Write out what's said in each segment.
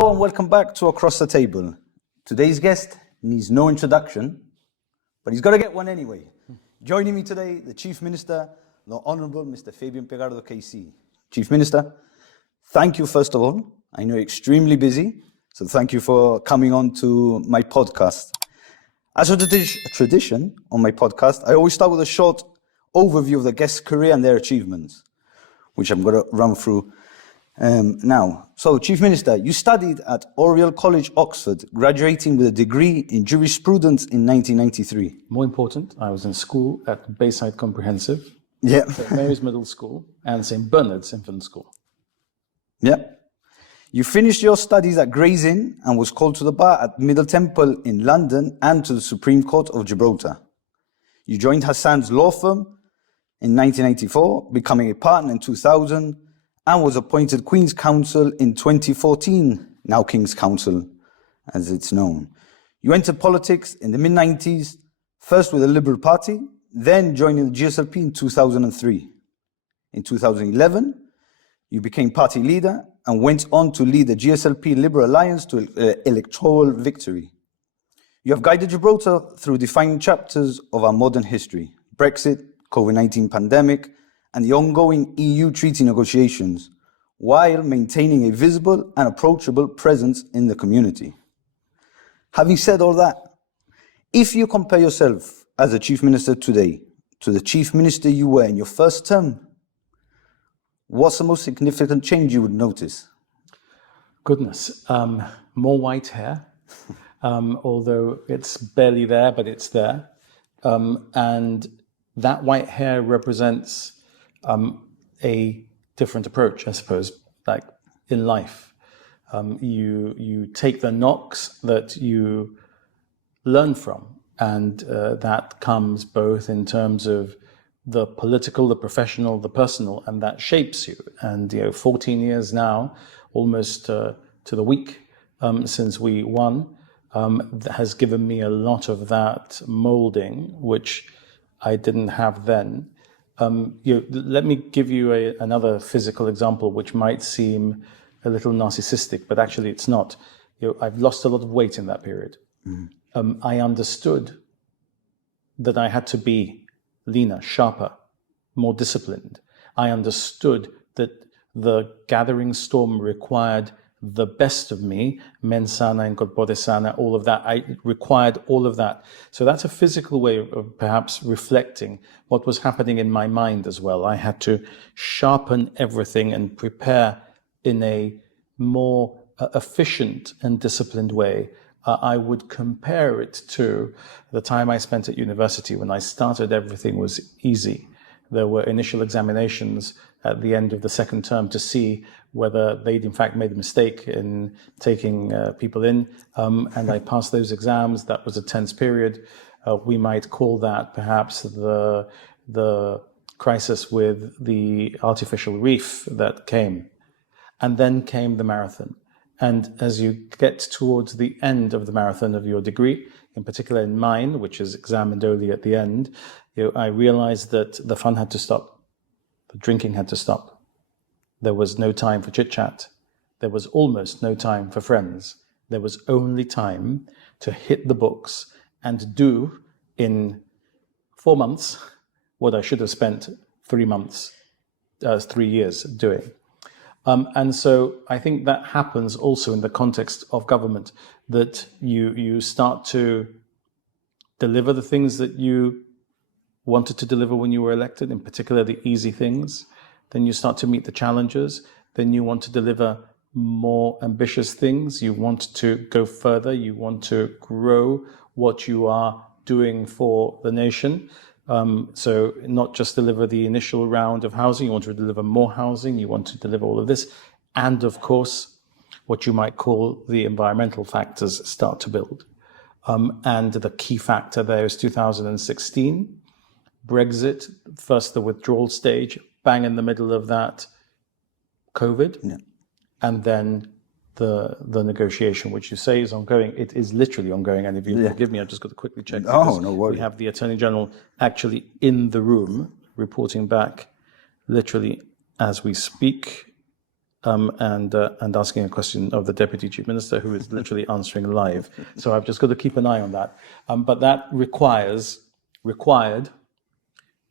Hello and welcome back to Across the Table. Today's guest needs no introduction, but he's got to get one anyway. Joining me today, the Chief Minister, the Honourable Mr. Fabian Picardo KC. Chief Minister, thank you first of all. I know you're extremely busy, so thank you for coming on to my podcast. As a tradition on my podcast, I always start with a short overview of the guest's career and their achievements, which I'm going to run through now. So, Chief Minister, you studied at Oriel College, Oxford, graduating with a degree in jurisprudence in 1993. More important, I was in school at Bayside Comprehensive, Yeah. St. Mary's Middle School, and St. Bernard's Infant School. Yeah. You finished your studies at Gray's Inn and was called to the bar at Middle Temple in London and to the Supreme Court of Gibraltar. You joined Hassan's law firm in 1994, becoming a partner in 2000, and was appointed Queen's Counsel in 2014, now King's Counsel, as it's known. You entered politics in the mid-90s, first with the Liberal Party, then joining the GSLP in 2003. In 2011, you became party leader and went on to lead the GSLP Liberal Alliance to electoral victory. You have guided Gibraltar through defining chapters of our modern history: Brexit, COVID-19 pandemic, and the ongoing EU treaty negotiations, while maintaining a visible and approachable presence in the community. Having said all that, if you compare yourself as a Chief Minister today to the Chief Minister you were in your first term, what's the most significant change you would notice? Goodness, more white hair, although it's barely there, but it's there. And that white hair represents a different approach, I suppose, like in life. You take the knocks that you learn from, and that comes both in terms of the political, the professional, the personal, and that shapes you. And 14 years now, almost to the week since we won, has given me a lot of that molding, which I didn't have then. Let me give you another physical example, which might seem a little narcissistic, but actually it's not. I've lost a lot of weight in that period. I understood that I had to be leaner, sharper, more disciplined. I understood that the gathering storm required the best of me, mens sana, incorpore sana, all of that. I required all of that. So that's a physical way of perhaps reflecting what was happening in my mind as well. I had to sharpen everything and prepare in a more efficient and disciplined way. I would compare it to the time I spent at university. When I started, everything was easy. There were initial examinations at the end of the second term to see whether they'd in fact made a mistake in taking people in, and I passed those exams. That was a tense period. We might call that perhaps the crisis with the artificial reef that came. And then came the marathon. And as you get towards the end of the marathon of your degree, in particular in mine, which is examined only at the end, I realized that the fun had to stop. The drinking had to stop. There was no time for chit-chat. There was almost no time for friends. There was only time to hit the books and do in 4 months what I should have spent 3 years doing. And so I think that happens also in the context of government, that you start to deliver the things that you wanted to deliver when you were elected, in particular the easy things. Then you start to meet the challenges. Then you want to deliver more ambitious things. You want to go further. You want to grow what you are doing for the nation. So not just deliver the initial round of housing, you want to deliver more housing, you want to deliver all of this. And of course, what you might call the environmental factors start to build. And the key factor there is 2016, Brexit, first the withdrawal stage, bang in the middle of that, COVID, and then the negotiation, which you say is ongoing. It is literally ongoing, and if you forgive me, I've just got to quickly check. Oh, no worries. We have the Attorney General actually in the room reporting back literally as we speak. and asking a question of the Deputy Chief Minister, who is literally answering live. So I've just got to keep an eye on that. But that required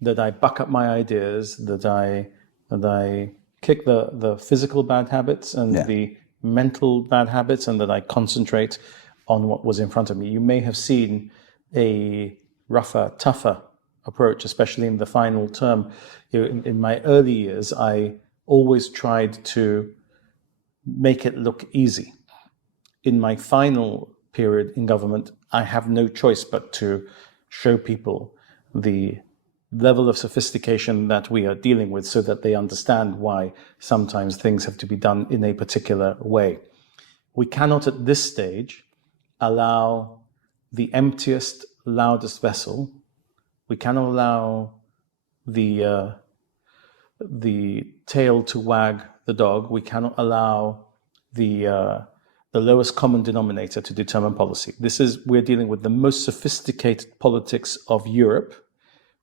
that I buck up my ideas, that I kick the physical bad habits and the mental bad habits, and that I concentrate on what was in front of me. You may have seen a rougher, tougher approach, especially in the final term. In my early years, I always tried to make it look easy. In my final period in government, I have no choice but to show people the level of sophistication that we are dealing with, so that they understand why sometimes things have to be done in a particular way. We cannot at this stage allow the emptiest, loudest vessel. We cannot allow the tail to wag the dog. We cannot allow the lowest common denominator to determine policy. We're dealing with the most sophisticated politics of Europe,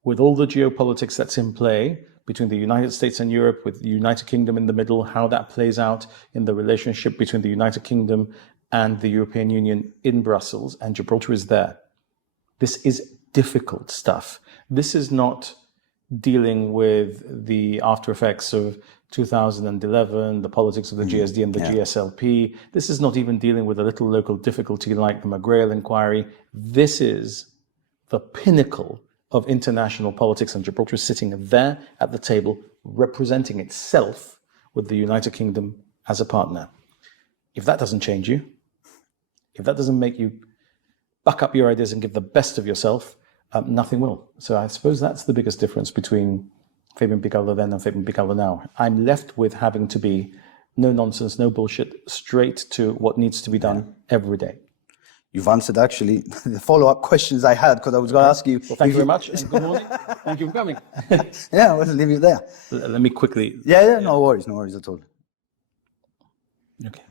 with all the geopolitics that's in play between the United States and Europe, with the United Kingdom in the middle, how that plays out in the relationship between the United Kingdom and the European Union in Brussels, and Gibraltar is there. This is difficult stuff. This is not dealing with the after effects of 2011, the politics of the GSD and the GSLP. This is not even dealing with a little local difficulty like the McGrail inquiry. This is the pinnacle of international politics, and Gibraltar is sitting there at the table representing itself with the United Kingdom as a partner. If that doesn't change you, if that doesn't make you buck up your ideas and give the best of yourself, nothing will. So I suppose that's the biggest difference between Fabian Picardo then and Fabian Picardo now. I'm left with having to be no nonsense, no bullshit, straight to what needs to be done every day. You've answered actually the follow-up questions I had, because I was going to ask you. Well, thank you very much, and good morning. Thank you for coming. Yeah, I'll leave you there. Let me quickly. Yeah, no worries at all. Okay.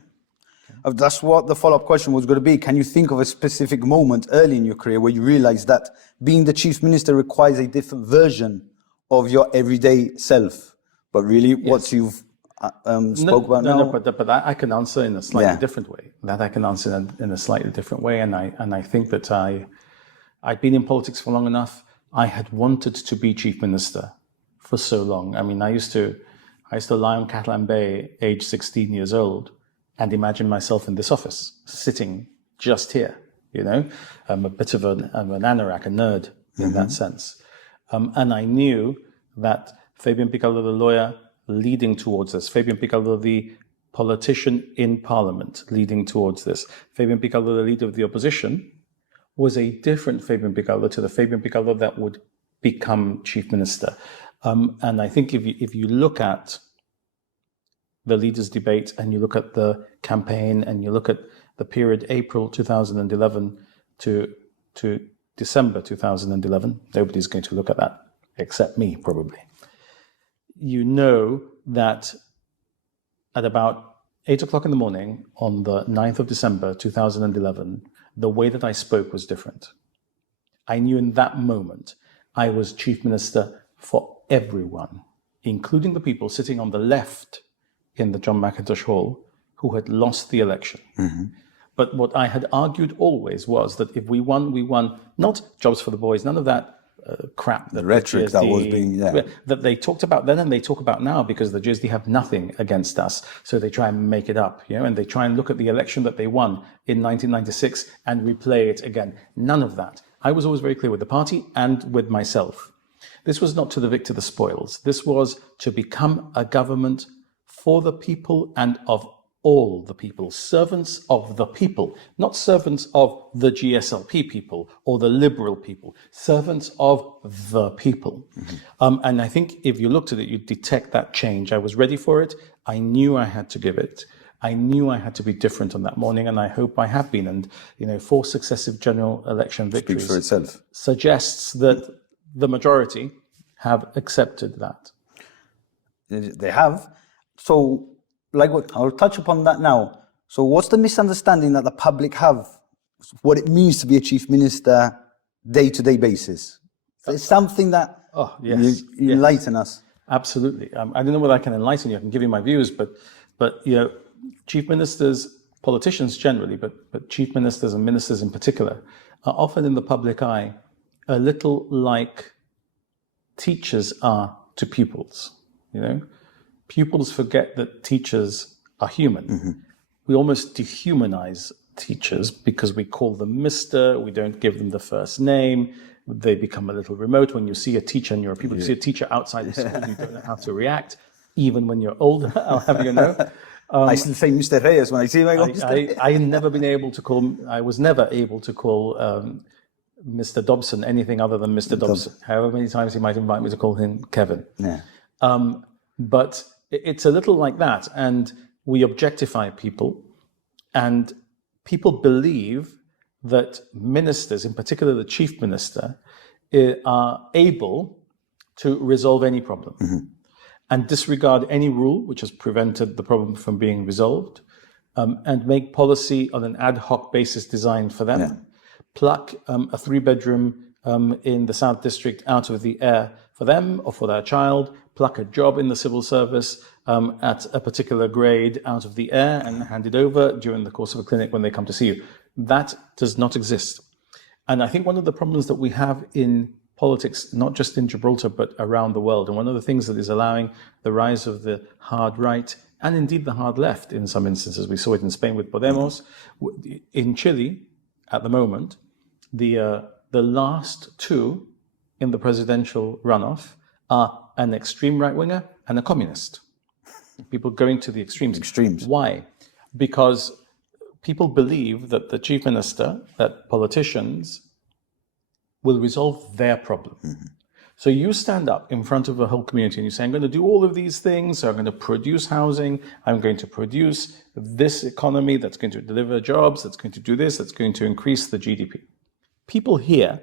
That's what the follow-up question was going to be. Can you think of a specific moment early in your career where you realized that being the chief minister requires a different version of your everyday self? But really, what you've spoke about now? No, but I can answer in a slightly different way. That I can answer in a slightly different way, and I think that I'd been in politics for long enough. I had wanted to be chief minister for so long. I mean, I used to lie on Catalan Bay, age 16 years old, and imagine myself in this office, sitting just here. You know, I'm a bit of an anorak, a nerd in that sense, and I knew that Fabian Picardo, the lawyer, leading towards this. Fabian Picardo, the politician in Parliament, leading towards this. Fabian Picardo, the leader of the opposition, was a different Fabian Picardo to the Fabian Picardo that would become chief minister. And I think if you look at the leaders' debate and you look at the campaign and you look at the period April 2011 to December 2011, nobody's going to look at that except me, probably. You know that at about 8 o'clock in the morning on the 9th of December 2011, the way that I spoke was different. I knew in that moment I was chief minister for everyone, including the people sitting on the left in the John Mackintosh Hall who had lost the election. But what I had argued always was that if we won, not jobs for the boys, none of that crap. The rhetoric that was being, that they talked about then and they talk about now, because the GSD have nothing against us. So they try and make it up, and they try and look at the election that they won in 1996 and replay it again. None of that. I was always very clear with the party and with myself. This was not to the victor the spoils. This was to become a government for the people and of all the people, servants of the people, not servants of the GSLP people or the liberal people, servants of the people. And I think if you looked at it, you'd detect that change. I was ready for it. I knew I had to give it. I knew I had to be different on that morning, and I hope I have been. And 4 successive general election victories speaks for itself. Suggests that the majority have accepted that. They have. So, I'll touch upon that now. So what's the misunderstanding that the public have, what it means to be a chief minister day-to-day basis? It's something that you enlighten us. Absolutely. I don't know whether I can enlighten you. I can give you my views, but But chief ministers, politicians generally, but chief ministers and ministers in particular, are often in the public eye a little like teachers are to pupils. Pupils forget that teachers are human. We almost dehumanize teachers because we call them Mr. We don't give them the first name. They become a little remote. When you see a teacher and you're a pupil, you see a teacher outside the school, you don't know how to react, even when you're older. I'll have you know. I still say Mr. Reyes when I see him. I go, I was never able to call Mr. Dobson anything other than Mr. Dobson. However many times he might invite me to call him Kevin. Yeah. But it's a little like that, and we objectify people, and people believe that ministers, in particular the chief minister, are able to resolve any problem and disregard any rule which has prevented the problem from being resolved, and make policy on an ad hoc basis designed for them, pluck a 3-bedroom in the South District out of the air for them or for their child, pluck a job in the civil service at a particular grade out of the air and hand it over during the course of a clinic when they come to see you. That does not exist. And I think one of the problems that we have in politics, not just in Gibraltar, but around the world, and one of the things that is allowing the rise of the hard right and indeed the hard left in some instances, we saw it in Spain with Podemos, in Chile at the moment, the last two in the presidential runoff are an extreme right-winger and a communist. People going to the extremes. Why? Because people believe that the chief minister, that politicians will resolve their problem. So you stand up in front of a whole community and you say, I'm going to do all of these things. So I'm going to produce housing. I'm going to produce this economy that's going to deliver jobs, that's going to do this, that's going to increase the GDP. People hear,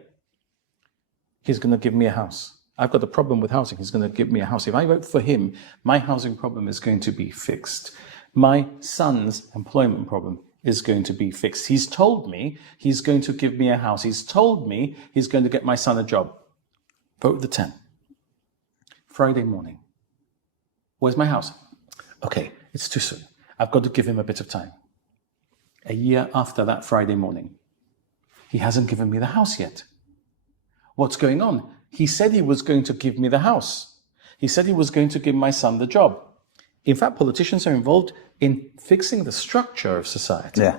he's going to give me a house. I've got a problem with housing. He's going to give me a house. If I vote for him, my housing problem is going to be fixed. My son's employment problem is going to be fixed. He's told me he's going to give me a house. He's told me he's going to get my son a job. Vote the 10. Friday morning. Where's my house? Okay, it's too soon. I've got to give him a bit of time. A year after that Friday morning, he hasn't given me the house yet. What's going on? He said he was going to give me the house. He said he was going to give my son the job. In fact, politicians are involved in fixing the structure of society,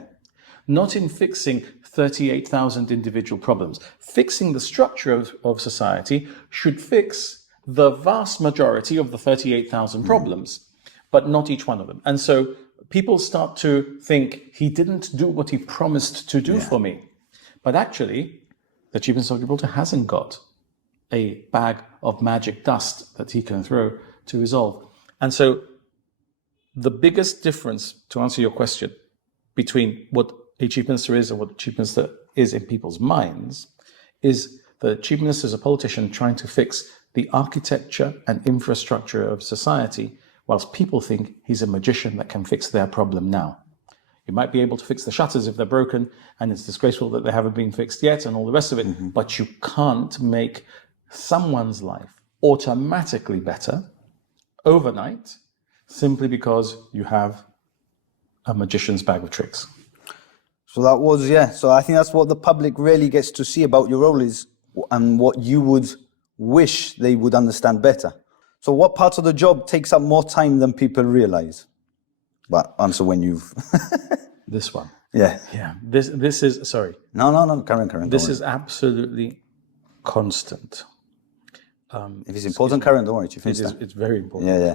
not in fixing 38,000 individual problems. Fixing the structure of society should fix the vast majority of the 38,000 problems, but not each one of them. And so people start to think he didn't do what he promised to do for me. But actually, the Chief Minister of Gibraltar hasn't got a bag of magic dust that he can throw to resolve. And so the biggest difference, to answer your question, between what a chief minister is and what a chief minister is in people's minds is the chief minister is a politician trying to fix the architecture and infrastructure of society, whilst people think he's a magician that can fix their problem now. You might be able to fix the shutters if they're broken, and it's disgraceful that they haven't been fixed yet and all the rest of it, but you can't make someone's life automatically better overnight simply because you have a magician's bag of tricks. So that was, so I think that's what the public really gets to see about your role is, and what you would wish they would understand better. So what part of the job takes up more time than people realize? But answer when you've... This one. Yeah. This is, sorry. No, Karen. This is absolutely constant. If it's important, Karen, don't worry. It's very important. Yeah.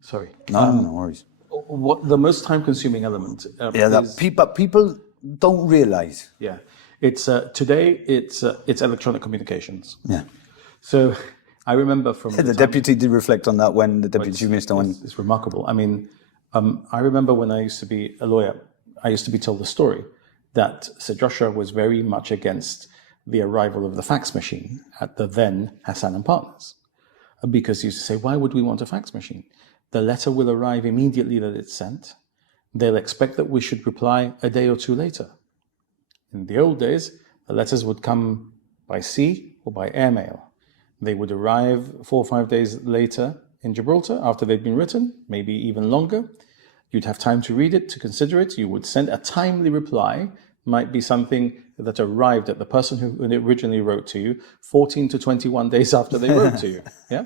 Sorry. No worries. What the most time-consuming element? That people don't realize. Yeah, it's today. It's electronic communications. Yeah. So I remember from the deputy did reflect on that when the deputy minister went. It's remarkable. I mean, I remember when I used to be a lawyer, I used to be told the story that Sir Joshua was very much against the arrival of the fax machine at the then Hassan and Partners, because he used to say, "Why would we want a fax machine? The letter will arrive immediately that it's sent. They'll expect that we should reply a day or two later." In the old days, the letters would come by sea or by airmail. They would arrive 4 or 5 days later in Gibraltar after they'd been written, maybe even longer. You'd have time to read it, to consider it. You would send a timely reply, might be something that arrived at the person who originally wrote to you 14 to 21 days after they wrote to you. Yeah.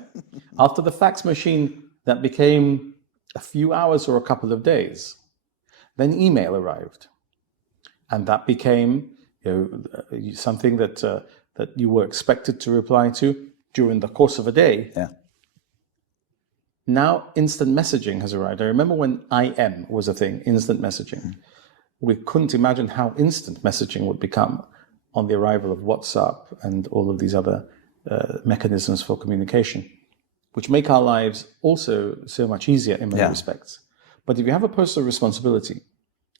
After the fax machine, that became a few hours or a couple of days. Then email arrived, and that became something that you were expected to reply to during the course of a day. Yeah. Now instant messaging has arrived. I remember when IM was a thing, instant messaging. We couldn't imagine how instant messaging would become on the arrival of WhatsApp and all of these other mechanisms for communication, which make our lives also so much easier in many respects. But if you have a personal responsibility,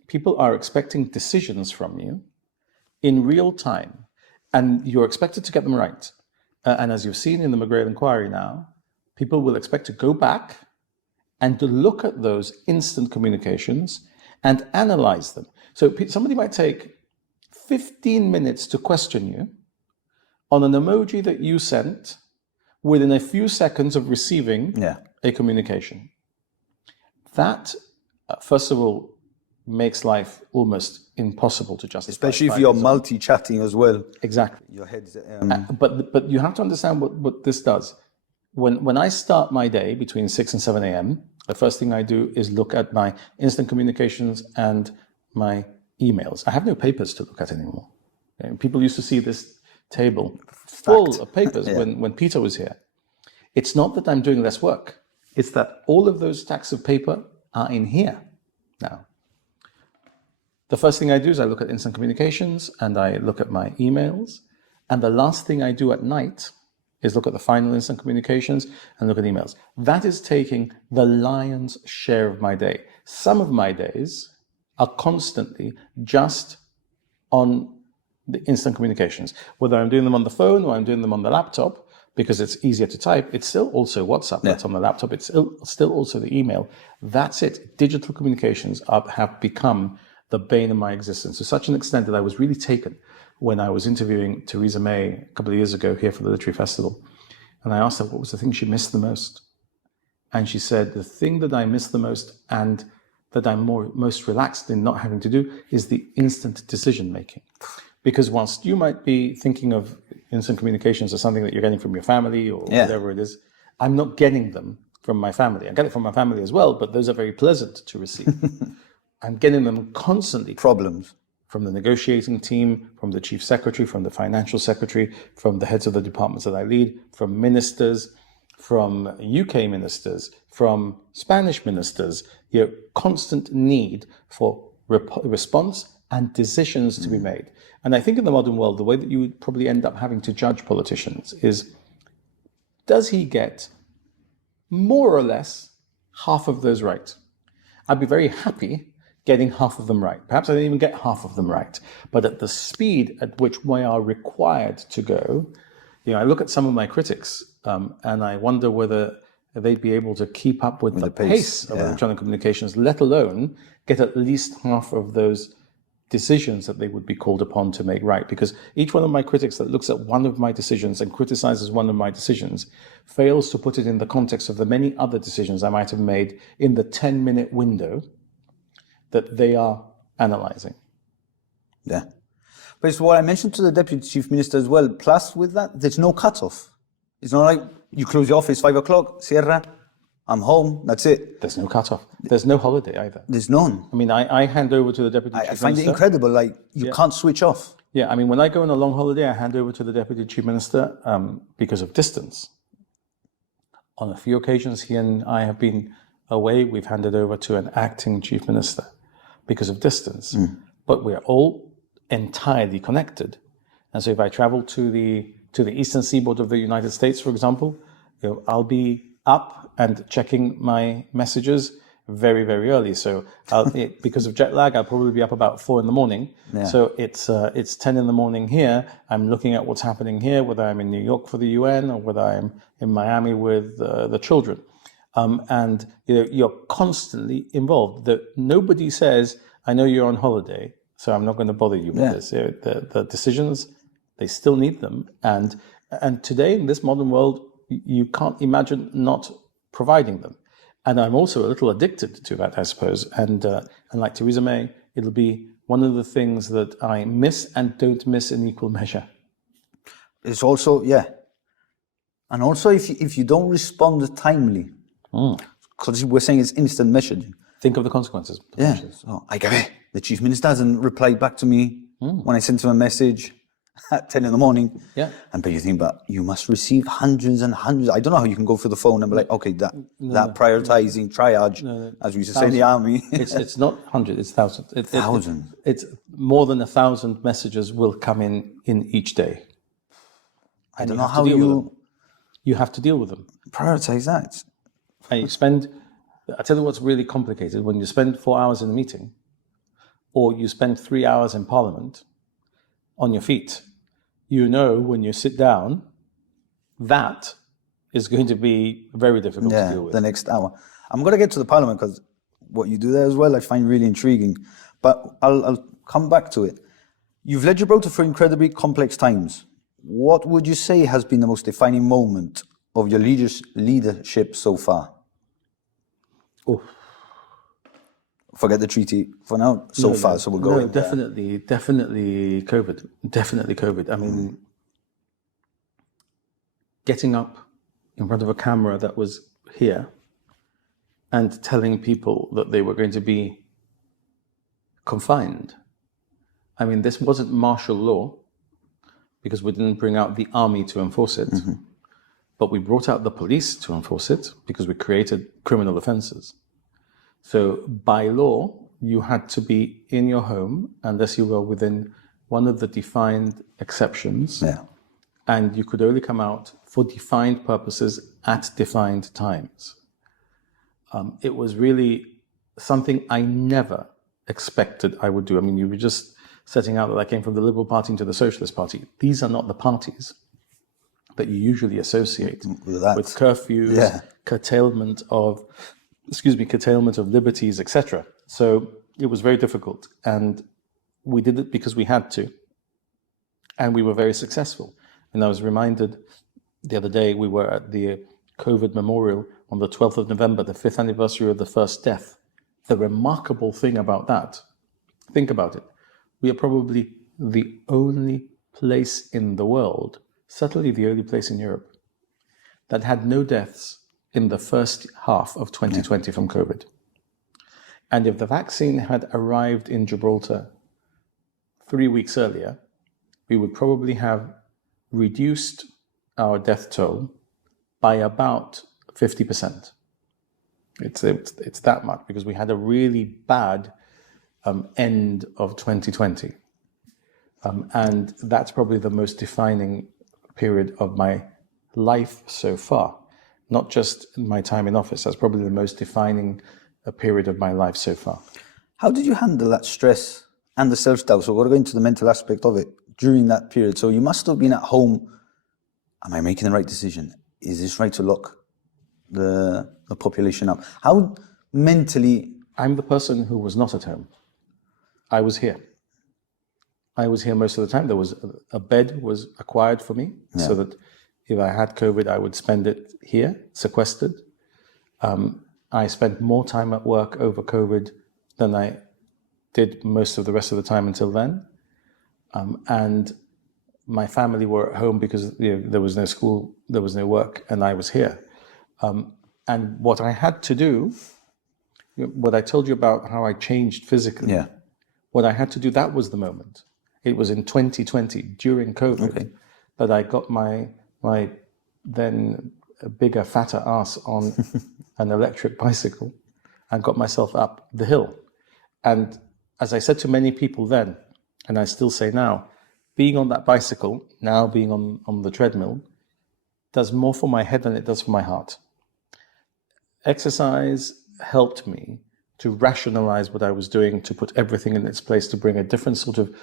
people are expecting decisions from you in real time, and you're expected to get them right. And as you've seen in the McGrail inquiry now, people will expect to go back and to look at those instant communications and analyze them. So somebody might take 15 minutes to question you on an emoji that you sent within a few seconds of receiving a communication. That, first of all, makes life almost impossible to justify. Especially if you're multi-chatting as well. Exactly. Your head's... But you have to understand what this does. When I start my day between 6 and 7 a.m., the first thing I do is look at my instant communications and my emails. I have no papers to look at anymore. People used to see this table full of papers when Peter was here. It's not that I'm doing less work. It's that all of those stacks of paper are in here now. The first thing I do is I look at instant communications and I look at my emails. And the last thing I do at night is look at the final instant communications and look at emails. That is taking the lion's share of my day. Some of my days are constantly just on the instant communications. Whether I'm doing them on the phone or I'm doing them on the laptop, because it's easier to type, it's still also WhatsApp that's on the laptop. It's still also the email. That's it. Digital communications have become the bane of my existence to such an extent that I was really taken when I was interviewing Theresa May a couple of years ago here for the Literary Festival. And I asked her what was the thing she missed the most. And she said, the thing that I miss the most and that I'm most relaxed in not having to do is the instant decision making. Because whilst you might be thinking of instant communications as something that you're getting from your family or whatever it is, I'm not getting them from my family. I get it from my family as well, but those are very pleasant to receive. I'm getting them constantly. Problems. From the negotiating team, from the chief secretary, from the financial secretary, from the heads of the departments that I lead, from ministers, from UK ministers, from Spanish ministers. Constant need for response and decisions to be made. And I think in the modern world, the way that you would probably end up having to judge politicians is, does he get more or less half of those right? I'd be very happy getting half of them right. Perhaps I didn't even get half of them right. But at the speed at which we are required to go, I look at some of my critics and I wonder whether they'd be able to keep up with the pace of electronic communications, let alone get at least half of those decisions that they would be called upon to make right. Because each one of my critics that looks at one of my decisions and criticizes one of my decisions fails to put it in the context of the many other decisions I might have made in the 10-minute window that they are analyzing. Yeah. But it's what I mentioned to the Deputy Chief Minister as well. Plus with that, there's no cutoff. It's not like you close your office 5 o'clock, Sierra, I'm home, that's it. There's no cutoff. There's no holiday either. There's none. I mean, I hand over to the Deputy Chief Minister. I find it incredible, like you can't switch off. Yeah, I mean, when I go on a long holiday, I hand over to the Deputy Chief Minister because of distance. On a few occasions, he and I have been away, we've handed over to an acting Chief Minister because of distance. But we're all entirely connected. And so if I travel to the eastern seaboard of the United States, for example, I'll be up and checking my messages very, very early. So because of jet lag, I'll probably be up about 4 a.m. Yeah. So it's 10 a.m. here. I'm looking at what's happening here, whether I'm in New York for the UN or whether I'm in Miami with the children. And you're constantly involved. Nobody says, I know you're on holiday, so I'm not going to bother you with this. The decisions, they still need them. And today in this modern world, you can't imagine not providing them. And I'm also a little addicted to that, I suppose. And like Theresa May, it'll be one of the things that I miss and don't miss in equal measure. It's also, yeah. And also if you don't respond timely, because we're saying it's instant messaging. Think of the consequences. Yeah. So, the Chief Minister hasn't replied back to me when I sent him a message at 10 in the morning. Yeah. But you think, but you must receive hundreds and hundreds. I don't know how you can go through the phone and be like, okay, that prioritizing, triage, as we used to say in the army. It's not 100, it's thousands. Thousands. It's more than 1,000 messages will come in each day. I don't know how you have to deal with them. prioritize that. And you spend, I tell you what's really complicated, when you spend 4 hours in a meeting, or you spend 3 hours in Parliament on your feet, you know when you sit down, that is going to be very difficult to deal with. The next hour. I'm going to get to the Parliament because what you do there as well, I find really intriguing. But I'll come back to it. You've led Gibraltar through incredibly complex times. What would you say has been the most defining moment of your leadership so far? Oh. Forget the treaty for now, so we'll go in there. Definitely COVID. Definitely COVID. I mean, getting up in front of a camera that was here and telling people that they were going to be confined. I mean, this wasn't martial law because we didn't bring out the army to enforce it, but we brought out the police to enforce it because we created criminal offenses. So by law, you had to be in your home unless you were within one of the defined exceptions, and you could only come out for defined purposes at defined times. It was really something I never expected I would do. I mean, you were just setting out that I came from the Liberal Party into the Socialist Party. These are not the parties that you usually associate with curfews, curtailment of liberties, etc. So it was very difficult, and we did it because we had to, and we were very successful. And I was reminded the other day, we were at the COVID memorial on the 12th of November, the 5th anniversary of the first death. The remarkable thing about that, think about it, we are probably the only place in the world, certainly the only place in Europe, that had no deaths in the first half of 2020 from COVID. And if the vaccine had arrived in Gibraltar 3 weeks earlier, we would probably have reduced our death toll by about 50%. It's that much because we had a really bad end of 2020. And that's probably the most defining period of my life so far. Not just my time in office, that's probably the most defining period of my life so far. How did you handle that stress and the self-doubt? So we're going to the mental aspect of it during that period. So you must have been at home. Am I making the right decision? Is this right to lock the population up? How mentally? I'm the person who was not at home. I was here. I was here most of the time. There was a bed was acquired for me so that if I had COVID, I would spend it here, sequestered. I spent more time at work over COVID than I did most of the rest of the time until then. And my family were at home because there was no school, there was no work, and I was here. And what I had to do, what I told you about how I changed physically, what I had to do, that was the moment. It was in 2020, during COVID, that I got my then bigger, fatter ass on an electric bicycle and got myself up the hill. And as I said to many people then, and I still say now, being on that bicycle, now being on the treadmill, does more for my head than it does for my heart. Exercise helped me to rationalize what I was doing, to put everything in its place, to bring a different sort of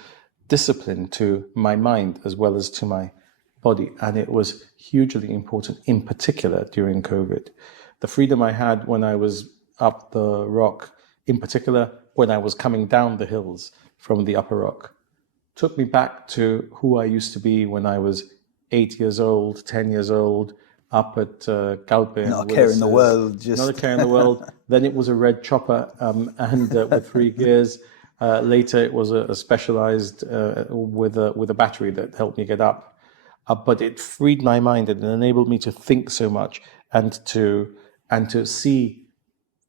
discipline to my mind as well as to my body. And it was hugely important, in particular during COVID. The freedom I had when I was up the rock, in particular when I was coming down the hills from the upper rock, took me back to who I used to be when I was 8 years old, 10 years old, up at Calpe. Not a care in the world, just not a care in the world. Then it was a red chopper, and with 3 gears. Later, it was a specialized with a battery that helped me get up. But it freed my mind and enabled me to think so much and to see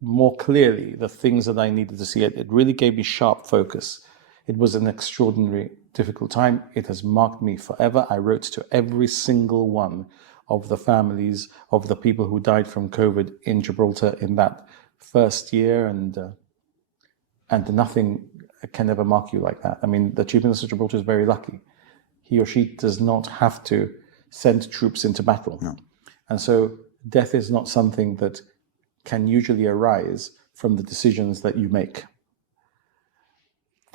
more clearly the things that I needed to see. It really gave me sharp focus. It was an extraordinary, difficult time. It has marked me forever. I wrote to every single one of the families of the people who died from COVID in Gibraltar in that first year, and nothing can ever mark you like that. I mean, the Chief Minister of Gibraltar is very lucky. He or she does not have to send troops into battle. No. And so death is not something that can usually arise from the decisions that you make.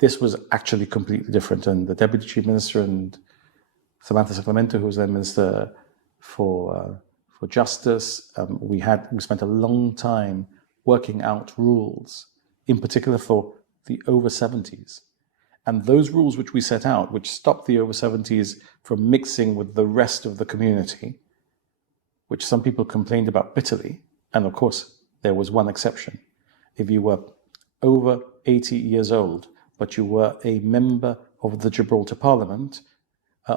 This was actually completely different. And the Deputy Chief Minister and Samantha Sacramento, who was then Minister for Justice, we spent a long time working out rules, in particular for the over 70s. And those rules which we set out, which stopped the over 70s from mixing with the rest of the community, which some people complained about bitterly, and of course, there was one exception. If you were over 80 years old, but you were a member of the Gibraltar Parliament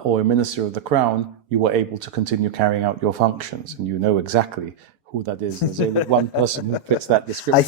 or a minister of the Crown, you were able to continue carrying out your functions. And you know exactly who that is. There's only one person who fits that description. I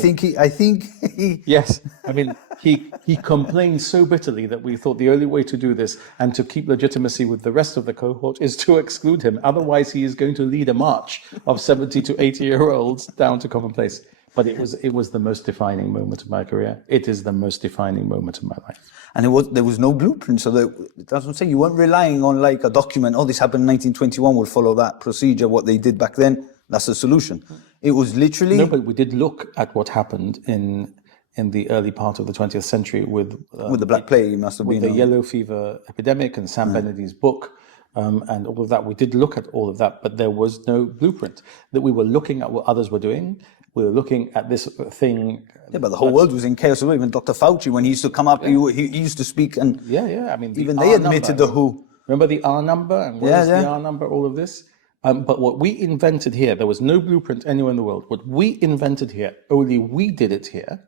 think he Yes. I mean, he complained so bitterly that we thought the only way to do this and to keep legitimacy with the rest of the cohort is to exclude him. Otherwise, he is going to lead a march of 70 to 80-year-olds down to commonplace. But it was the most defining moment of my career. It is the most defining moment of my life. And there was no blueprint, so that's what I'm saying. You weren't relying on like a document. Oh, this happened in 1921. We'll follow that procedure. What they did back then, that's the solution. It was literally. No, but we did look at what happened in the early part of the 20th century with the Black Plague. It must have with been the yellow fever epidemic and Sam Bennedy's book. And all of that. We did look at all of that, but there was no blueprint. That we were looking at what others were doing. We were looking at this thing. Yeah, but the whole world was in chaos. Even Dr. Fauci, when he used to come up, he used to speak, and I mean, even they admitted the WHO. Remember the R number and what is the R number? All of this. But what we invented here, there was no blueprint anywhere in the world. What we invented here, only we did it here,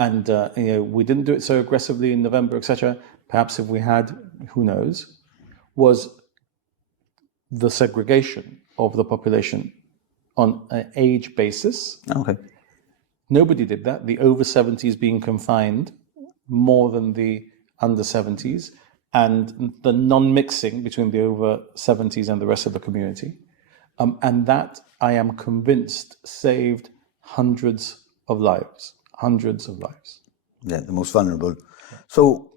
and we didn't do it so aggressively in November, etc. Perhaps if we had, who knows, was the segregation of the population on an age basis. Okay. Nobody did that. The over 70s being confined more than the under 70s, and the non-mixing between the over 70s and the rest of the community. And that, I am convinced, saved hundreds of lives. Yeah, the most vulnerable. So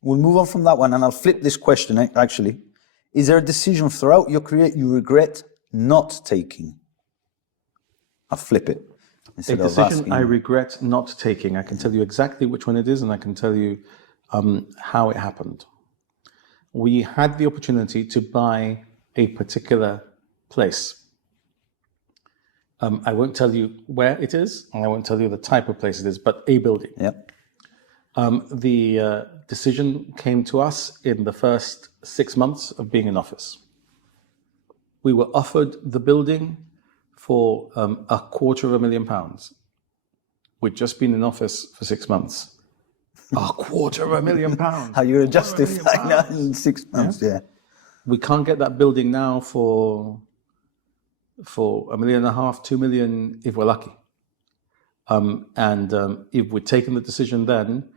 we'll move on from that one, and I'll flip this question, actually. Is there a decision throughout your career you regret not taking? I'll flip it. A decision I regret not taking. I can tell you exactly which one it is, and I can tell you how it happened. We had the opportunity to buy a particular place. I won't tell you where it is, and I won't tell you the type of place it is, but a building. Yep. The decision came to us in the first 6 months of being in office. We were offered the building for £250,000. We'd just been in office for 6 months. £250,000. How you're justifying that in 6 months, yeah. We can't get that building now for £1.5 million, £2 million if we're lucky. If we'd taken the decision then,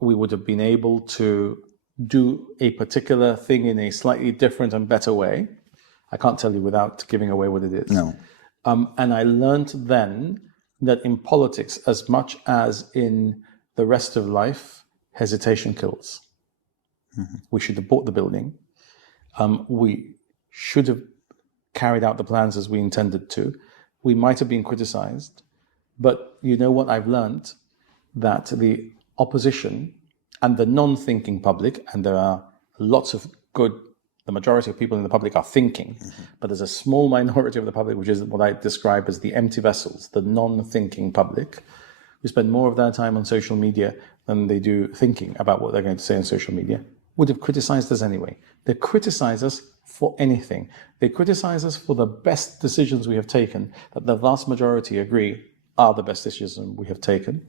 we would have been able to do a particular thing in a slightly different and better way. I can't tell you without giving away what it is. No. And I learned then that in politics, as much as in the rest of life, hesitation kills. Mm-hmm. We should have bought the building. We should have carried out the plans as we intended to. We might have been criticized. But you know what I've learned? That the opposition and the non-thinking public, and there are lots of the majority of people in the public are thinking, but there's a small minority of the public, which is what I describe as the empty vessels, the non-thinking public, who spend more of their time on social media than they do thinking about what they're going to say on social media, would have criticized us anyway. They criticize us for anything. They criticize us for the best decisions we have taken, that the vast majority agree are the best decisions we have taken.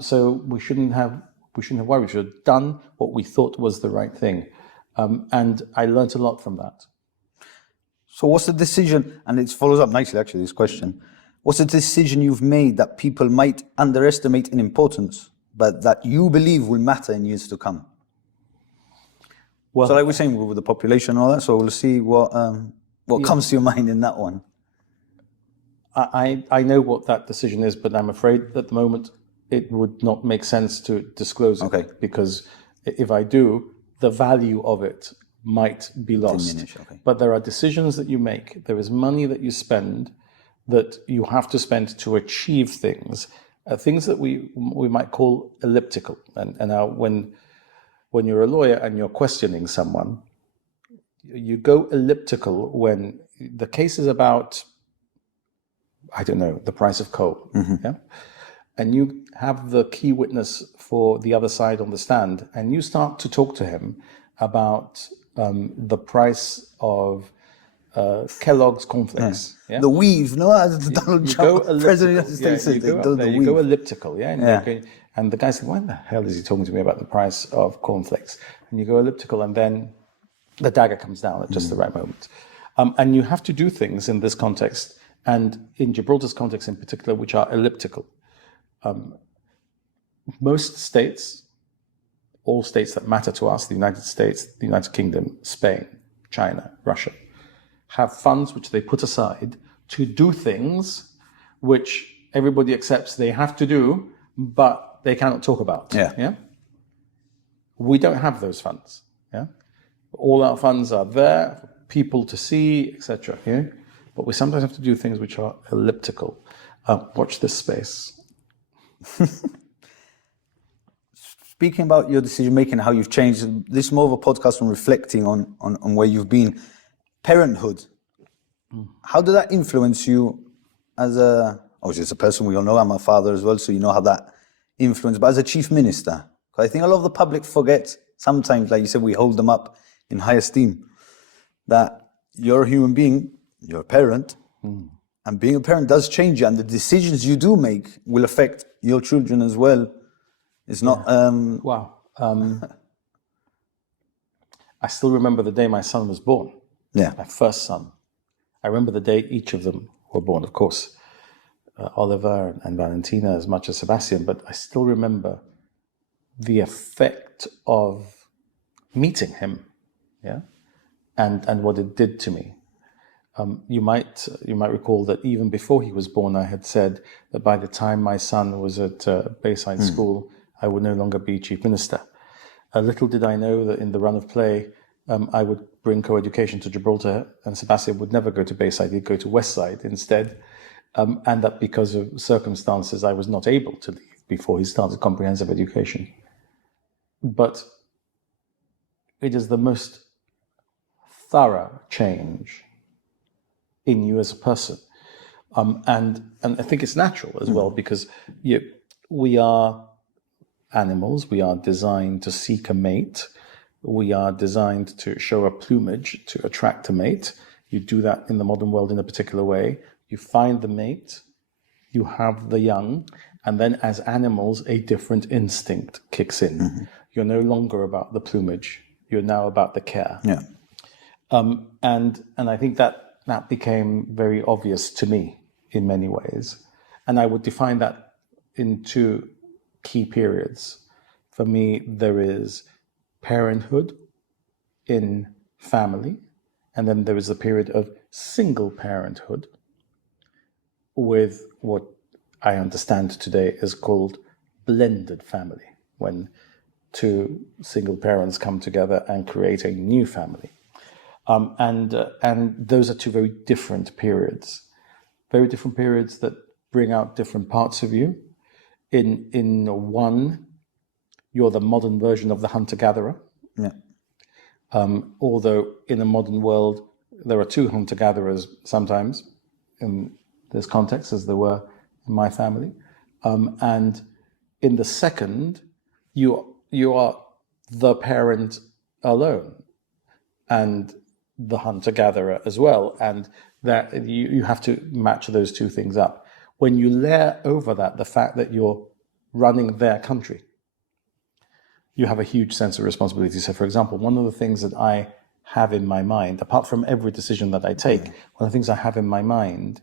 So we shouldn't have worried. We should have done what we thought was the right thing. And I learned a lot from that. So what's the decision, and it follows up nicely actually, this question. What's the decision you've made that people might underestimate in importance, but that you believe will matter in years to come? Well, So like we're saying with the population and all that, so we'll see what comes to your mind in that one. I know what that decision is, but I'm afraid at the moment it would not make sense to disclose it. Okay. Because if I do, the value of it might be lost. Diminish, okay. But there are decisions that you make. There is money that you spend that you have to spend to achieve things that we might call elliptical. And now when you're a lawyer and you're questioning someone, you go elliptical when the case is about, I don't know, the price of coal. Yeah? And you have the key witness for the other side on the stand, and you start to talk to him about the price of Kellogg's cornflakes. Yeah? The weave, no? As Donald Trump, President of the United States, they do the you weave. go elliptical, yeah? And the guy's like, why the hell is he talking to me about the price of cornflakes? And you go elliptical, and then the dagger comes down at just the right moment. And you have to do things in this context, and in Gibraltar's context in particular, which are elliptical. Most states, all states that matter to us, the United States, the United Kingdom, Spain, China, Russia, have funds which they put aside to do things which everybody accepts they have to do, but they cannot talk about. Yeah. We don't have those funds. Yeah. All our funds are there for people to see, etc. Yeah. But we sometimes have to do things which are elliptical. Watch this space. Speaking about your decision making, how you've changed, this is more of a podcast on reflecting on where you've been. Parenthood, how did that influence you as a person? We all know I'm a father as well, so you know how that influenced, but as a chief minister, because I think a lot of the public forget sometimes, like you said, we hold them up in high esteem, that you're a human being, you're a parent, and being a parent does change you, and the decisions you do make will affect your children as well. It's not... Wow. I still remember the day my son was born. Yeah. My first son. I remember the day each of them were born, of course. Oliver and Valentina as much as Sebastian, but I still remember the effect of meeting him, yeah, and what it did to me. You might recall that even before he was born, I had said that by the time my son was at Bayside School, I would no longer be chief minister. Little did I know that in the run of play, I would bring co-education to Gibraltar, and Sebastian would never go to Bayside; he'd go to Westside instead. And that because of circumstances, I was not able to leave before he started comprehensive education. But it is the most thorough change in you as a person. And I think it's natural as well, because we are animals, we are designed to seek a mate, we are designed to show a plumage to attract a mate. You do that in the modern world in a particular way. You find the mate, you have the young, and then as animals, a different instinct kicks in. You're no longer about the plumage, you're now about the care. Yeah. And I think that became very obvious to me in many ways. And I would define that in two key periods. For me, there is parenthood in family, and then there is a period of single parenthood with what I understand today is called blended family, when two single parents come together and create a new family. And those are two very different periods that bring out different parts of you. In one, you're the modern version of the hunter-gatherer. Yeah. Although in a modern world, there are two hunter-gatherers sometimes in this context, as there were in my family. And in the second, you are the parent alone. And the hunter-gatherer as well, and that you have to match those two things up. When you layer over that the fact that you're running their country, you have a huge sense of responsibility. So, for example, one of the things that I have in my mind, apart from every decision that I take, one of the things I have in my mind,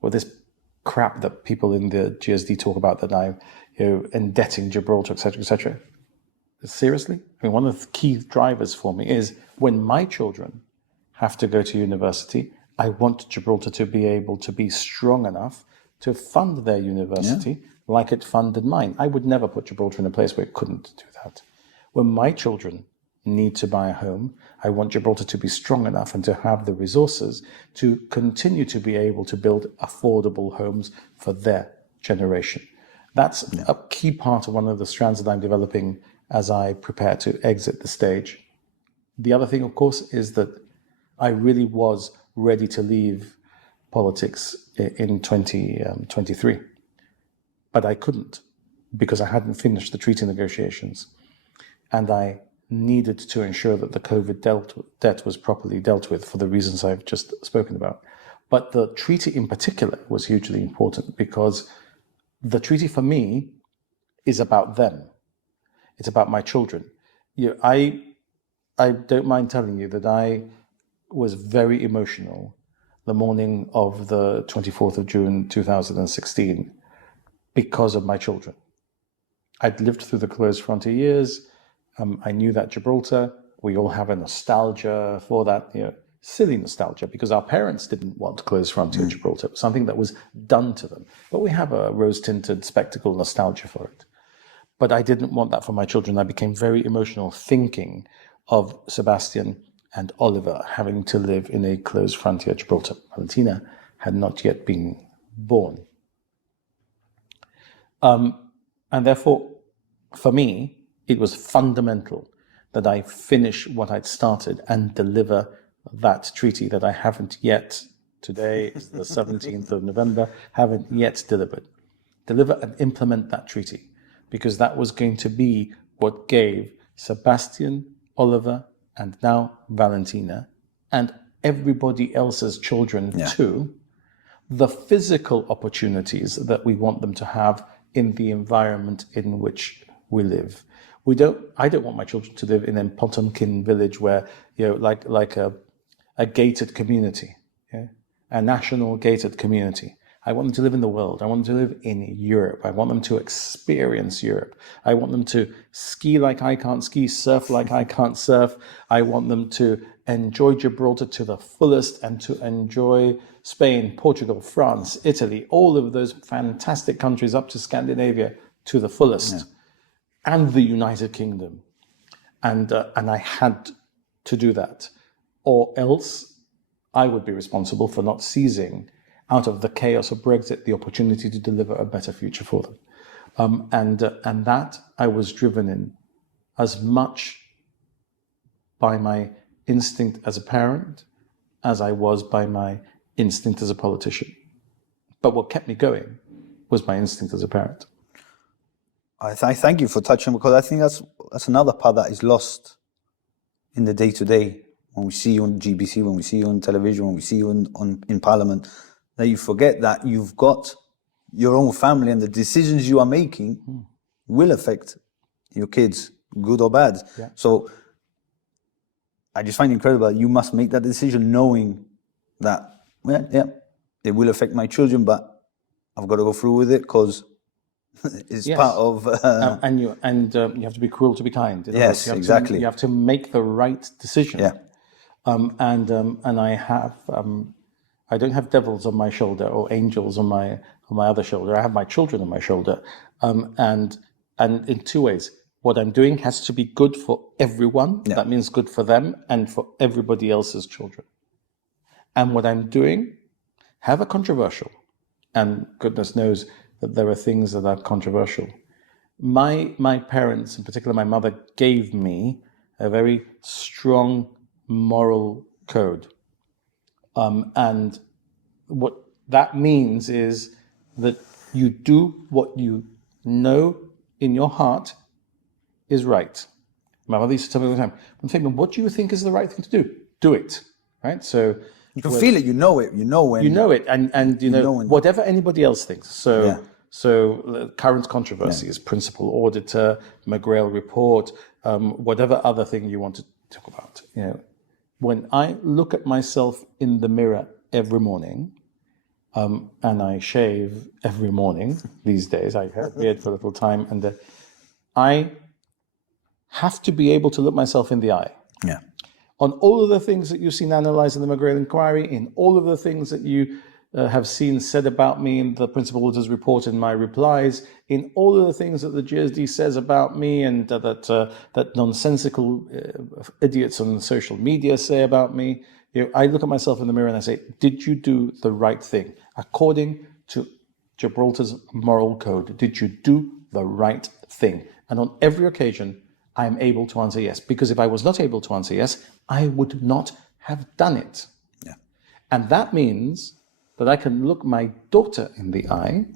well, this crap that people in the GSD talk about, that I'm indebting Gibraltar, etc. Seriously? I mean, one of the key drivers for me is when my children have to go to university, I want Gibraltar to be able to be strong enough to fund their university like it funded mine. I would never put Gibraltar in a place where it couldn't do that. When my children need to buy a home, I want Gibraltar to be strong enough and to have the resources to continue to be able to build affordable homes for their generation. That's a key part of one of the strands that I'm developing as I prepare to exit the stage. The other thing, of course, is that I really was ready to leave politics in 2023, but I couldn't because I hadn't finished the treaty negotiations, and I needed to ensure that the COVID debt was properly dealt with for the reasons I've just spoken about. But the treaty in particular was hugely important because the treaty for me is about them. It's about my children. I don't mind telling you that I was very emotional the morning of the 24th of June 2016 because of my children. I'd lived through the closed frontier years. I knew that Gibraltar, we all have a nostalgia for that, silly nostalgia, because our parents didn't want closed frontier Gibraltar. It was something that was done to them. But we have a rose-tinted spectacle nostalgia for it. But I didn't want that for my children. I became very emotional thinking of Sebastian and Oliver having to live in a closed frontier Gibraltar. Valentina had not yet been born. And therefore, for me, it was fundamental that I finish what I'd started and deliver that treaty that I haven't yet, today is the 17th of November, haven't yet delivered. Deliver and implement that treaty, because that was going to be what gave Sebastian, Oliver, and now Valentina, and everybody else's children too, the physical opportunities that we want them to have in the environment in which we live. I don't want my children to live in a Potemkin village where, like a gated community, a national gated community. I want them to live in the world. I want them to live in Europe. I want them to experience Europe. I want them to ski like I can't ski, surf like I can't surf. I want them to enjoy Gibraltar to the fullest and to enjoy Spain, Portugal, France, Italy, all of those fantastic countries up to Scandinavia to the fullest, and the United Kingdom. And I had to do that, or else I would be responsible for not seizing out of the chaos of Brexit the opportunity to deliver a better future for them. And that I was driven in as much by my instinct as a parent as I was by my instinct as a politician. But what kept me going was my instinct as a parent. I thank you for touching, because I think that's another part that is lost in the day-to-day. When we see you on GBC, when we see you on television, when we see you in Parliament, that you forget that you've got your own family, and the decisions you are making will affect your kids, good or bad. Yeah. So I just find it incredible that you must make that decision knowing that, it will affect my children, but I've got to go through with it because it's part of... And you have to be cruel to be kind. Yes, exactly. You have to make the right decision. Yeah. And I don't have devils on my shoulder or angels on my other shoulder. I have my children on my shoulder. And in two ways. What I'm doing has to be good for everyone. Yeah. That means good for them and for everybody else's children. And what I'm doing, however controversial, and goodness knows that there are things that are controversial. My parents, in particular my mother, gave me a very strong moral code. And what that means is that you do what you know in your heart is right. My mother used to tell me all the time, "What do you think is the right thing to do? Do it." right? So You can feel it. You know it. You know when. you know it, and you know when- whatever anybody else thinks. So Yeah. so the current controversy is principal auditor, McGrail report, whatever other thing you want to talk about. You know, when I look at myself in the mirror every morning, and I shave every morning these days. I have a beard for a little time, and I have to be able to look myself in the eye. Yeah. On all of the things that you've seen analysed in the McGrail inquiry, in all of the things that you have seen said about me in the principal auditor's report and my replies, in all of the things that the GSD says about me and that nonsensical idiots on social media say about me, you know, I look at myself in the mirror and I say, did you do the right thing? According to Gibraltar's moral code, did you do the right thing? And on every occasion, I am able to answer yes. Because if I was not able to answer yes, I would not have done it. Yeah. And that means that I can look my daughter in the eye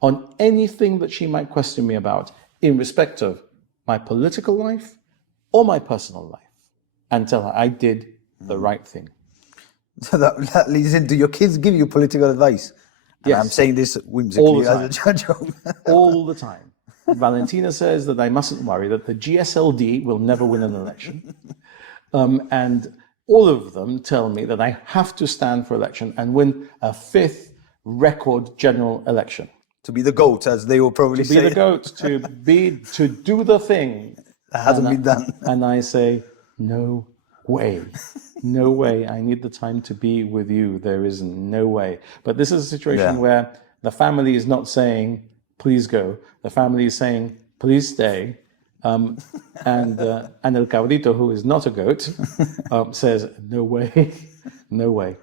on anything that she might question me about in respect of my political life or my personal life and tell her I did the right thing. So that leads into your kids give you political advice. And Yes. I'm saying this whimsically All the as a joke. All the time. Valentina says that I mustn't worry, that the GSLD will never win an election. And all of them tell me that I have to stand for election and win a 5th record general election. To be the GOAT, as they will probably To be say. the GOAT, to do the thing. That hasn't been done. And I say, no way. No way. I need the time to be with you. There is no way. But this is a situation where the family is not saying, please go. The family is saying, please stay. And El Cabrito, who is not a goat, says, no way, no way.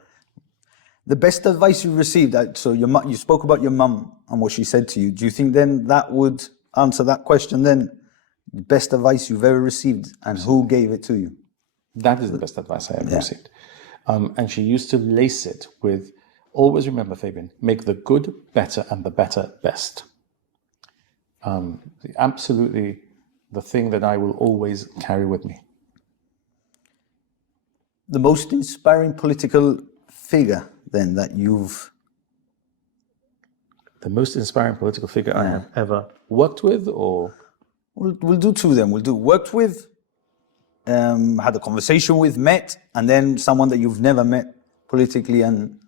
The best advice you received, so you spoke about your mum and what she said to you. Do you think then that would answer that question then? The best advice you've ever received and who gave it to you? That is the best advice I ever received. And she used to lace it with, always remember, Fabian, make the good better and the better best. Absolutely the thing that I will always carry with me. The most inspiring political figure then that you've... The most inspiring political figure I have ever worked with, or... We'll do two then. We'll do worked with, had a conversation with, met, and then someone that you've never met politically and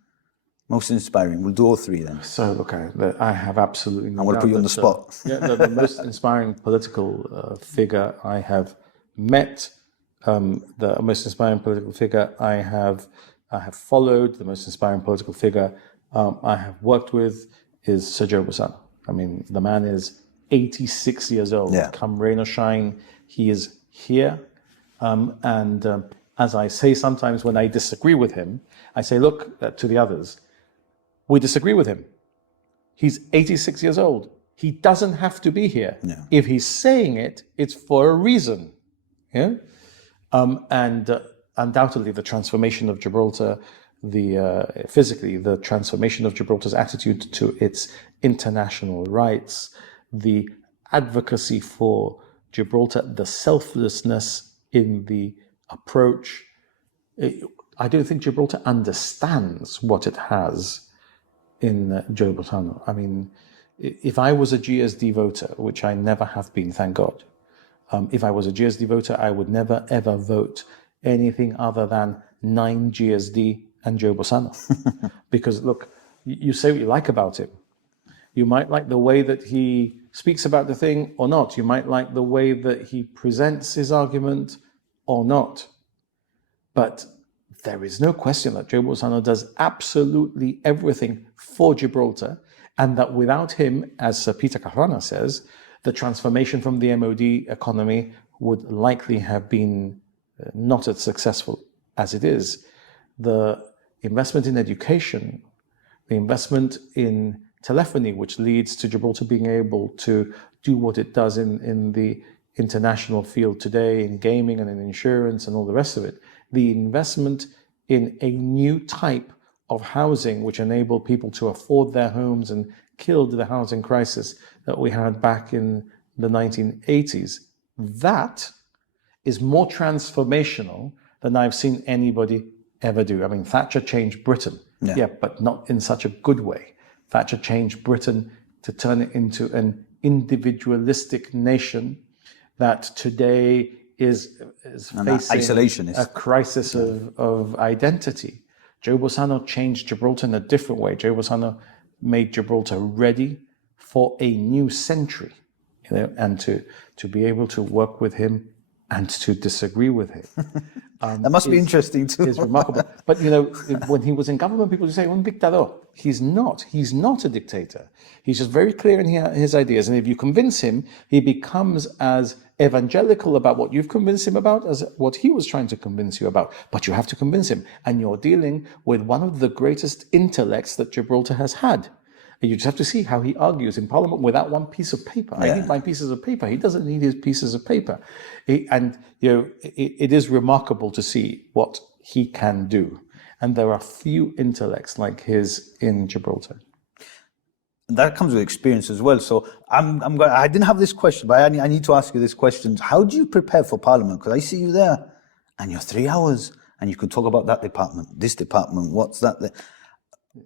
most inspiring. We'll do all three then. So, look, I have absolutely no I'm going to put you on the spot. The most inspiring political figure I have met, the most inspiring political figure I have followed, the most inspiring political figure I have worked with is Sir Joe Bussano. I mean, the man is 86 years old. Yeah. Come rain or shine, he is here. And as I say sometimes when I disagree with him, I say, look, to the others, we disagree with him. He's 86 years old. He doesn't have to be here. Yeah. If he's saying it, it's for a reason. Yeah. And undoubtedly, the transformation of Gibraltar, physically, the transformation of Gibraltar's attitude to its international rights, the advocacy for Gibraltar, the selflessness in the approach. I don't think Gibraltar understands what it has in Joe Bussano. I mean, if I was a GSD voter, which I never have been, thank God, if I was a GSD voter, I would never, ever vote anything other than 9 GSD and Joe Bussano. Because, look, you say what you like about him. You might like the way that he speaks about the thing or not. You might like the way that he presents his argument or not. But there is no question that Joe Bussano does absolutely everything for Gibraltar, and that without him, as Sir Peter Caruana says, the transformation from the MOD economy would likely have been not as successful as it is. The investment in education, the investment in telephony, which leads to Gibraltar being able to do what it does in the international field today, in gaming and in insurance and all the rest of it, the investment in a new type of housing which enabled people to afford their homes and killed the housing crisis that we had back in the 1980s. That is more transformational than I've seen anybody ever do. I mean, Thatcher changed Britain, yeah, but not in such a good way. Thatcher changed Britain to turn it into an individualistic nation that today is facing isolationist. a crisis of identity. Joe Bolsonaro changed Gibraltar in a different way. Joe Bolsonaro made Gibraltar ready for a new century, and to be able to work with him and to disagree with him. That must be interesting too. Is remarkable. But when he was in government, people would say, "Un dictador." He's not. He's not a dictator. He's just very clear in his ideas. And if you convince him, he becomes as evangelical about what you've convinced him about as what he was trying to convince you about. But you have to convince him. And you're dealing with one of the greatest intellects that Gibraltar has had. And you just have to see how he argues in Parliament without one piece of paper. I need my pieces of paper. He doesn't need his pieces of paper. It is remarkable to see what he can do. And there are few intellects like his in Gibraltar. That comes with experience as well. So I didn't have this question, but I need to ask you this question. How do you prepare for Parliament? Because I see you there and you're 3 hours and you could talk about that department, this department, what's that?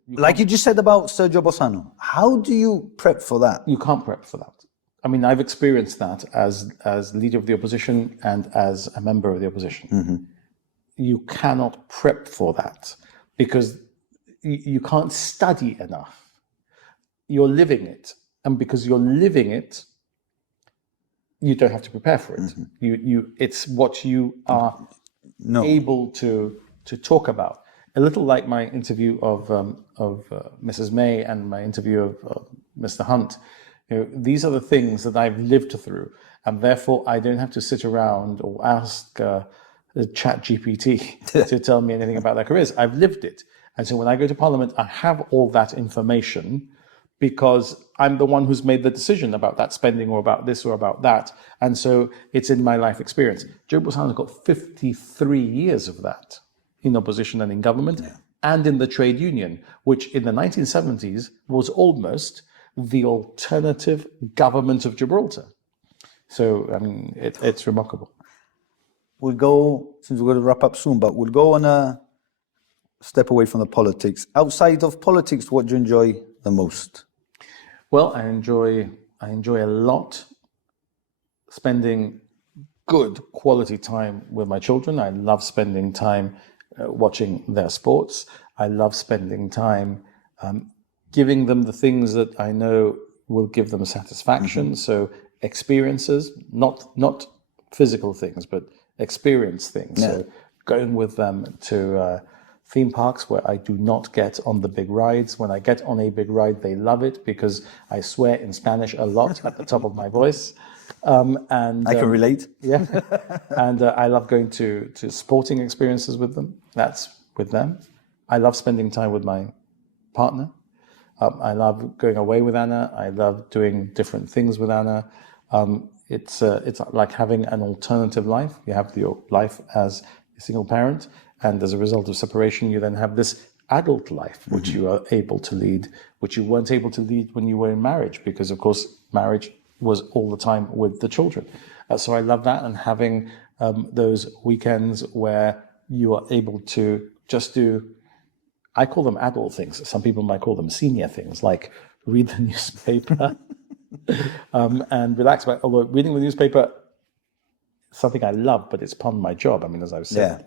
Like you just said about Sergio Bolsonaro, how do you prep for that? You can't prep for that. I mean, I've experienced that as leader of the opposition and as a member of the opposition. Mm-hmm. You cannot prep for that because you can't study enough. You're living it. And because you're living it, you don't have to prepare for it. Mm-hmm. It's what you are able to talk about. A little like my interview of Mrs. May and my interview of Mr. Hunt. These are the things that I've lived through, and therefore I don't have to sit around or ask ChatGPT to tell me anything about their careers. I've lived it, and so when I go to Parliament, I have all that information because I'm the one who's made the decision about that spending or about this or about that, and so it's in my life experience. Joe Bolsonaro's got 53 years of that in opposition and in government, and in the trade union, which in the 1970s was almost the alternative government of Gibraltar. So, I mean, it's remarkable. We'll go, since we're going to wrap up soon, but we'll go on a step away from the politics. Outside of politics, what do you enjoy the most? Well, I enjoy a lot spending good quality time with my children. I love spending time watching their sports. I love spending time giving them the things that I know will give them satisfaction. Mm-hmm. So experiences, not physical things, but experience things. Yeah. So going with them to theme parks where I do not get on the big rides. When I get on a big ride, they love it because I swear in Spanish a lot at the top of my voice. And I can relate. Yeah. And I love going to sporting experiences with them. That's with them. I love spending time with my partner. I love going away with Anna. I love doing different things with Anna. It's like having an alternative life. You have your life as a single parent, and as a result of separation, you then have this adult life, which you are able to lead, which you weren't able to lead when you were in marriage, because of course marriage was all the time with the children. So I love that, and having those weekends where you are able to just do, I call them adult things. Some people might call them senior things, like read the newspaper and relax. Although reading the newspaper is something I love, but it's part of my job. I mean, as I've said,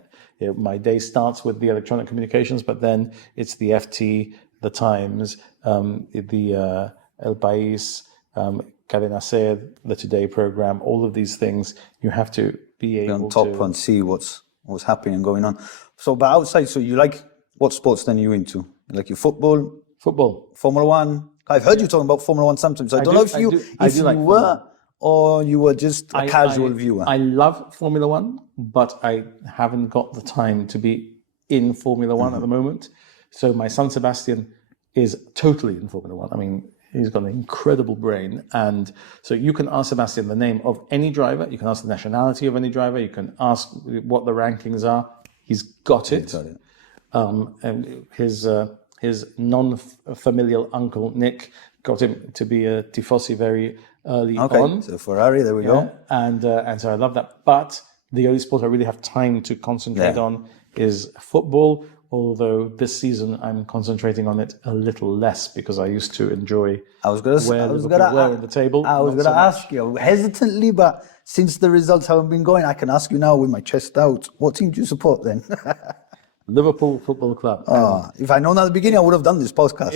my day starts with the electronic communications, but then it's the FT, the Times, the El País, Cadena Ser, the Today program. All of these things you have to be able to... on top and see what's happening and going on. So, but outside, so you like... What sports then are you into? Like your football? Football. Formula One? I've heard you talking about Formula One sometimes. I don't know if you were or you were just a casual viewer. I love Formula One, but I haven't got the time to be in Formula One at the moment. So my son Sebastian is totally in Formula One. I mean, he's got an incredible brain. And so you can ask Sebastian the name of any driver. You can ask the nationality of any driver. You can ask what the rankings are. He's got it. And his non-familial uncle Nick got him to be a Tifosi very early on. So Ferrari, there we go. And so I love that. But the only sport I really have time to concentrate on is football, although this season I'm concentrating on it a little less because I used to enjoy where Liverpool were in the table. I was not going to so ask you hesitantly, but since the results haven't been going, I can ask you now with my chest out. What team do you support then? Liverpool Football Club. If I'd known at the beginning, I would have done this podcast.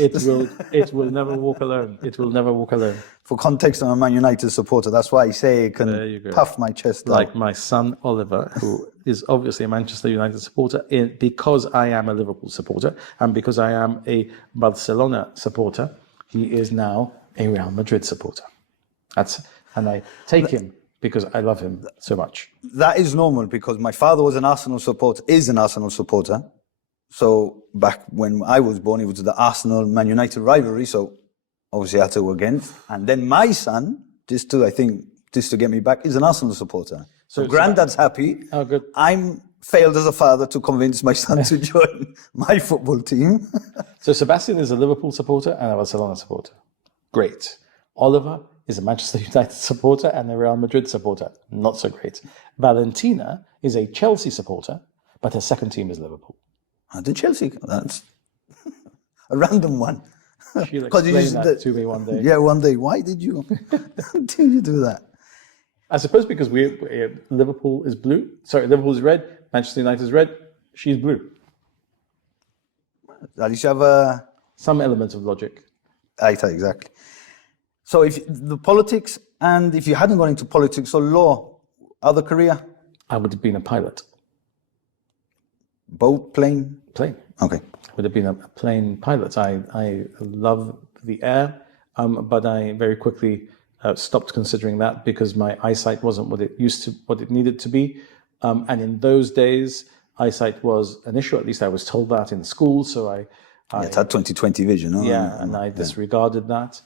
It will never walk alone. It will never walk alone. For context, I'm a Man United supporter. That's why I say I can puff my chest out. Like my son Oliver, who is obviously a Manchester United supporter, because I am a Liverpool supporter and because I am a Barcelona supporter, he is now a Real Madrid supporter. And I take him because I love him so much. That is normal because my father was an Arsenal supporter, is an Arsenal supporter. So back when I was born, it was the Arsenal-Man United rivalry. So obviously I had to go against. And then my son, just to get me back, is an Arsenal supporter. So granddad's happy. Oh, good. I'm failed as a father to convince my son to join my football team. So Sebastian is a Liverpool supporter and a Barcelona supporter. Great. Oliver is a Manchester United supporter and a Real Madrid supporter. Not so great. Valentina is a Chelsea supporter, but her second team is Liverpool. The Chelsea, that's a random one. She'll explain that to me one day. Yeah, one day. Why did you do that? I suppose because Liverpool is blue. Sorry, Liverpool is red. Manchester United is red. She's blue. At least you have some element of logic. Exactly. So if the politics, and if you hadn't gone into politics or law, other career? I would have been a pilot. Boat, plane? Plane. Okay. I would have been a plane pilot. I love the air, but I very quickly stopped considering that because my eyesight wasn't what it needed to be. And in those days, eyesight was an issue. At least I was told that in school. So it had 20/20 vision. Oh, yeah, and I disregarded that.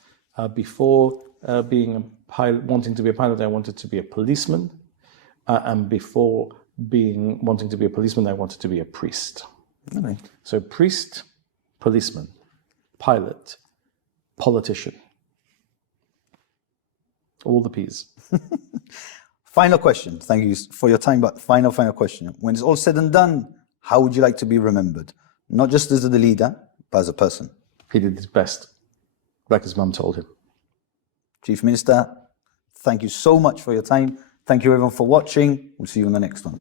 Before being a pilot, wanting to be a pilot, I wanted to be a policeman. And before wanting to be a policeman, I wanted to be a priest. Okay. So priest, policeman, pilot, politician. All the P's. Final question. Thank you for your time, but final question. When it's all said and done, how would you like to be remembered? Not just as the leader, but as a person. He did his best, like his mum told him. Chief Minister, thank you so much for your time. Thank you everyone for watching. We'll see you in the next one.